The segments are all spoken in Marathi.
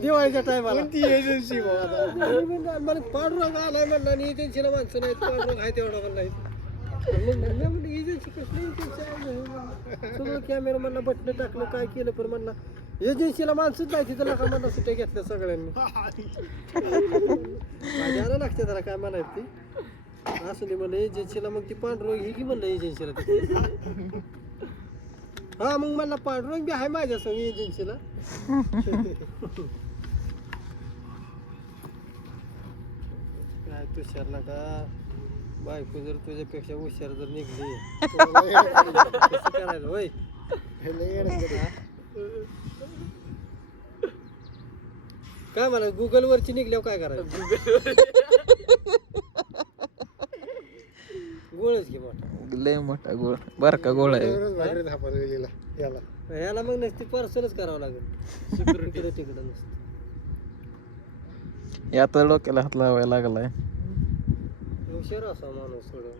दिवाळीच्या टायमाला एजन्सी मला पांडुरंग आलाय म्हणलं आणि एजन्सीला माणसं नाहीत पांडुरंग आहे तेवढं पण नाहीत एजन्सी कसली सगळं कॅमेरा म्हणला बटणं टाकलं काय केलं पण म्हणला एजन्सीला माणसंच नाही तिथं नका म्हणला सुट्ट्या घेतल्या सगळ्यांनी माझ्याला लागते त्याला काय म्हणायचं ती असं नाही म्हणलं एजन्सीला मग ती पांडुरंग ही की म्हणलं एजन्सीला हा मग म्हणला पांडुरंग बी आहे माझ्या संग एजन्सीला काय तुषारला का बायको जर तुझ्यापेक्षा हुशार जर निघली कसं करायचं होय काय म्हणा गुगल वरची निघल्यावर काय करायचं गोळच घे मोठा लय मोठा गोळ बारका गोळ आहे याला मग नसती पार्सलच करावं लागेल तिकडे तिकडे नसतं आता डोक्याला हात लावायला लागलाय हुशार असा माणूस थोडं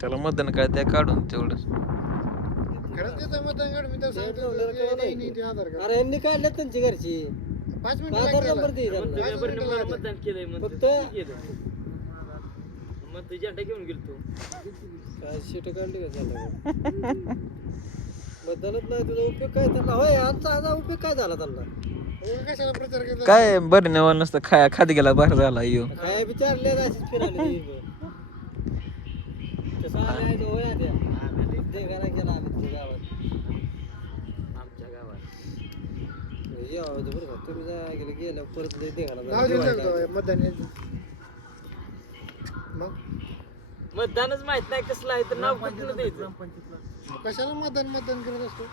त्याला मतदान काय त्या काढून तेवढं अरे यांनी काढले त्यांची घरची 5 मिनिट नंबर दे फक्त मग झेंडा घेऊन गेलो काय शिट काढली का झालं मतदानच नाही तुझा उपयोग काय त्यांना होय आजचा उपयोग काय झाला त्यांना काय बरं नाही नसतं खात गेला बाहेर झाला यो काय विचारले अशीच फिरायला तसं आले होय आद्या देगाला गेला आम्ही गावात आमच्या गावात बरं का तुम्ही जा गेल्या परत देगाला मतदानच माहित नाही कसलं आहे तर नाव कुठलं द्यायचं कशाला मतदान करत असतो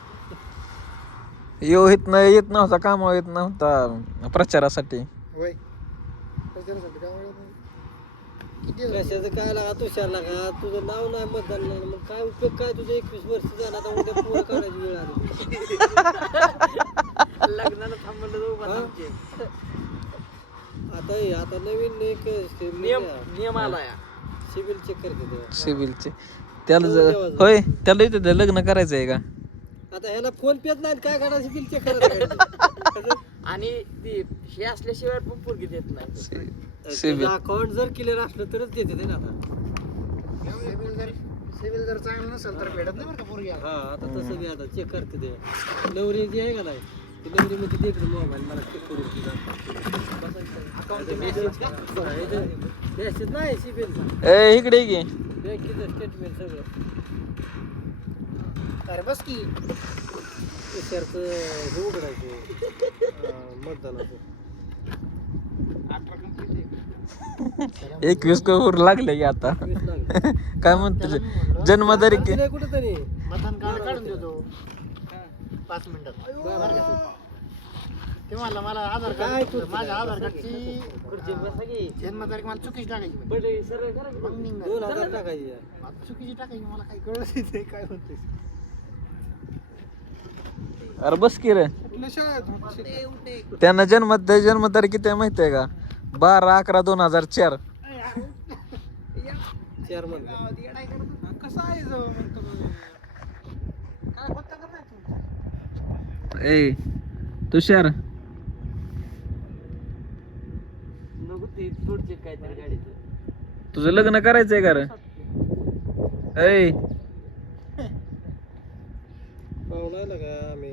यो येत नव्हता कामावर येत नव्हता प्रचारासाठी होय प्रचारासाठी कशाचं काय लागा तुषार लागा तुझं नाव नाही मतदान मग काय उपयोग काय तुझं 21 वर्ष झाला आता उद्या पोरं काढायची वेळ आली लग्नाला थांबवलं आता नवीन एक नियम आलाय सिव्हिल चेक करते सिव्हिलचे त्याला होय त्याला इथं लग्न करायचं आहे का आता ह्याला फोन पेत नाही काय करायचं बिल चेक करायचं आणि ती हे असल्याशिवाय पण पोरगी देत नाही अकाउंट जर क्लिअर असलं तरच देते ते ना आता सिव्हिल जर चांगलं नसेल तर भेटत नाही बरं का पोरगी हा आता तसं बी आता चेक करते ते नवरी जी आहे का नाही ती नवरी मध्ये दे मोबाईल मला चेक करून मेसेज नाही सिव्हिलचा ए इकडे ये की बँकेचं स्टेटमेंट सगळं अरे बस की तुषारचं हे उघडायचं मतदानाचं 21 कवर लागले की आता काय म्हणतो जन्मतारीख कुठेतरी मतदान कार्ड काढून देतो 5 मिनिटात ते मला आधार कार्ड माझ्या आधार कार्डची जन्मतारीख मला चुकीची टाकायची 2000 टाकायची चुकीची टाकायची मला काही कळत नाही काय म्हणते अरे बस की रे त्यांना जन्मतारीख किती आहे माहिती आहे का 12/11/2004 ए तुषार नको ते थोडचे काहीतरी गाडीचं तुझं लग्न करायचंय का रे ए पाहुणा का आम्ही